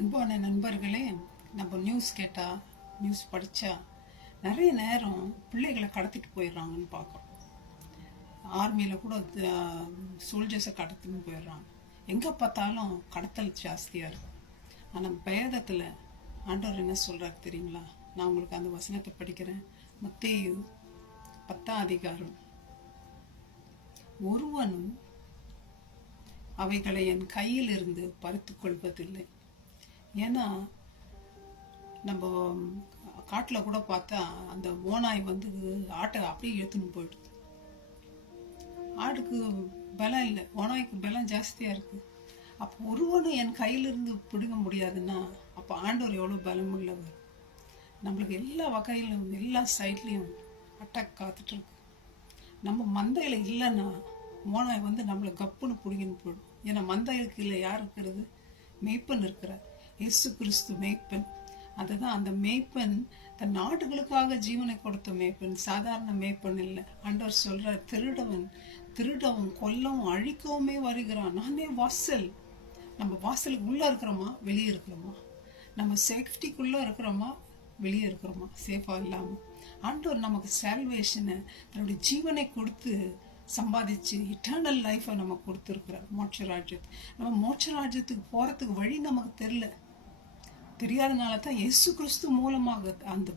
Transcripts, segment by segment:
அன்பான நண்பர்களே, நம்ம நியூஸ் கேட்டால், நியூஸ் படித்தா நிறைய நேரம் பிள்ளைகளை கடத்திட்டு போயிடுறாங்கன்னு பார்க்குறோம். ஆர்மியில் கூட சோல்ஜர்ஸை கடத்தின்னு போயிடுறாங்க. எங்கே பார்த்தாலும் கடத்தல் ஜாஸ்தியாக இருக்கும். ஆனால் வேதத்தில் ஆண்டவர் என்ன சொல்கிறார் தெரியுங்களா? நான் உங்களுக்கு அந்த வசனத்தை படிக்கிறேன். மத்தேயு 10ஆம் அதிகாரம். ஒருவனும் அவைகளை என் கையில் இருந்து பறித்து கொள்வதில்லை. ஏன்னா நம்ம காட்டில் கூட பார்த்தா அந்த ஓநாய் வந்து ஆட்டை அப்படியே எடுத்துன்னு போயிடுது. ஆட்டுக்கு பலம் இல்லை, ஓநாய்க்கு பலம் ஜாஸ்தியாக இருக்குது. அப்போ ஒருவனும் என் கையிலிருந்து பிடுங்க முடியாதுன்னா அப்போ ஆண்டவர் எவ்வளோ பலம் உள்ளவர். நம்மளுக்கு எல்லா வகையிலும் எல்லா சைட்லேயும் அட்டாக் காத்துட்ருக்கு. நம்ம மந்தையில் இல்லைன்னா ஓனாய் வந்து நம்மளை கப்புன்னு பிடிங்கின்னு போயிடும். ஏன்னா மந்தைக்கு இல்லை யார் இருக்கிறது? மெய்ப்பன் இருக்கிறார், இயேசு கிறிஸ்து மெய்ப்பன். அதுதான் அந்த மெய்ப்பன் தன் நாடுகளுக்காக ஜீவனை கொடுத்த மெய்ப்பன், சாதாரண மெய்ப்பன் இல்லை. ஆண்டவர் சொல்றார், திருடவும் கொல்லவும் அழிக்கவுமே வருகிறான், நானே வாசல். நம்ம வாசலுக்கு உள்ள இருக்கிறோமா, வெளியே இருக்கிறோமா? நம்ம சேஃப்டிக்குள்ள இருக்கிறோமா, வெளியே இருக்கிறோமா சேஃபா இல்லாம? ஆண்டவர் நமக்கு சால்வேஷனை, தன்னுடைய ஜீவனை கொடுத்து சம்பாதிச்சு இட்டர்னல் லைஃபை நமக்கு கொடுத்துருக்கிறார், மோட்சராஜ்யத்துக்கு. நம்ம மோட்சராஜ்யத்துக்கு போகிறதுக்கு வழி நமக்கு தெரியாதனால தான் இயேசு கிறிஸ்து மூலமாக அந்த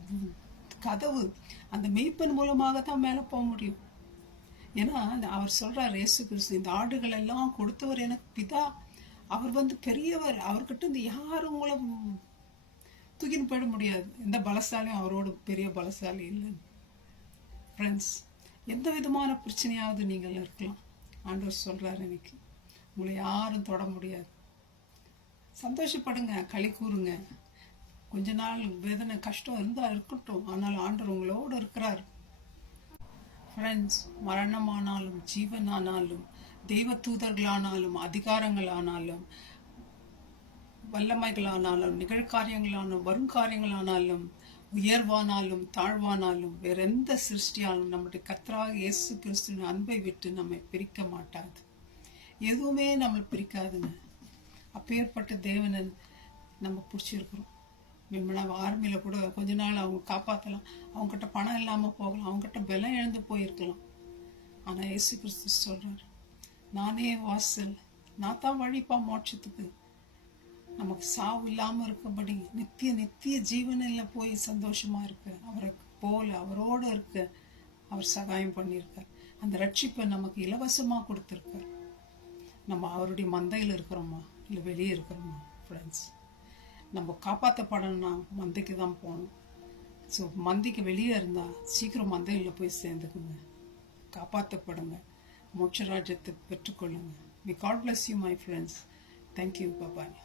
கதவு, அந்த மெய்ப்பன் மூலமாக தான் மேலே போக முடியும். ஏன்னா அவர் சொல்றார், இயேசு கிறிஸ்து, இந்த ஆடுகள் எல்லாம் கொடுத்தவர் எனக்கு பிதா, அவர் வந்து பெரியவர், அவர்கிட்ட இந்த யாரும் உங்களை தூக்கின்னு போயிட முடியாது. எந்த பலசாலியும் அவரோட பெரிய பலசாலி இல்லை. ஃப்ரெண்ட்ஸ், எந்த விதமான பிரச்சனையாவது நீங்கள் இருக்கலாம், ஆண்டவர் சொல்றாரு, இன்னைக்கு உங்களை யாரும் தொட முடியாது. சந்தோஷப்படுங்க, களி கூறுங்க. கொஞ்ச நாள் வேதனை கஷ்டம் இருந்தால் இருக்கட்டும், ஆனால் ஆண்டவர் உங்களோடு இருக்கிறார். ஃப்ரெண்ட்ஸ், மரணமானாலும் ஜீவனானாலும் தெய்வ தூதர்களானாலும் அதிகாரங்களானாலும் வல்லமைகளானாலும் நிகழ்காரியங்களானாலும் வருங்காரியங்களானாலும் உயர்வானாலும் தாழ்வானாலும் வேற எந்த சிருஷ்டியாலும் நம்முடைய கர்த்தராகிய இயேசு கிறிஸ்துவின் அன்பை விட்டு நம்மை பிரிக்க மாட்டாது. எதுவுமே நம்மளை பிரிக்காதுங்க. அப்பேற்பட்ட தேவனை நம்ம பிடிச்சிருக்கிறோம். ஆர்மியில் கூட கொஞ்ச நாள் அவங்க காப்பாற்றலாம், அவங்ககிட்ட பணம் இல்லாமல் போகலாம், அவங்ககிட்ட பலம் இழந்து போயிருக்கலாம். ஆனால் இயேசு கிறிஸ்து சொல்றார், நானே வாசல், நான் தான் வழிப்பா மோட்சத்துக்கு. நமக்கு சாவு இல்லாமல் இருக்கபடி நித்திய ஜீவனில் போய் சந்தோஷமா இருக்க, அவருக்கு போல அவரோடு இருக்க அவர் சகாயம் பண்ணியிருக்கார். அந்த ரட்சிப்பை நமக்கு இலவசமாக கொடுத்துருக்கார். நம்ம அவருடைய மந்தையில் இருக்கிறோமா இல்லை வெளியே இருக்கிறோமா? ஃப்ரெண்ட்ஸ், நம்ம காப்பாற்றப்படணும்னா மந்தைக்கு தான் போகணும். ஸோ மந்தைக்கு வெளியே இருந்தால் சீக்கிரம் மந்தையில் போய் சேர்ந்துக்குங்க, காப்பாற்றப்படுங்க, மோட்சராஜ்யத்தை பெற்றுக்கொள்ளுங்க. We God bless you my friends. Thank you. Bye.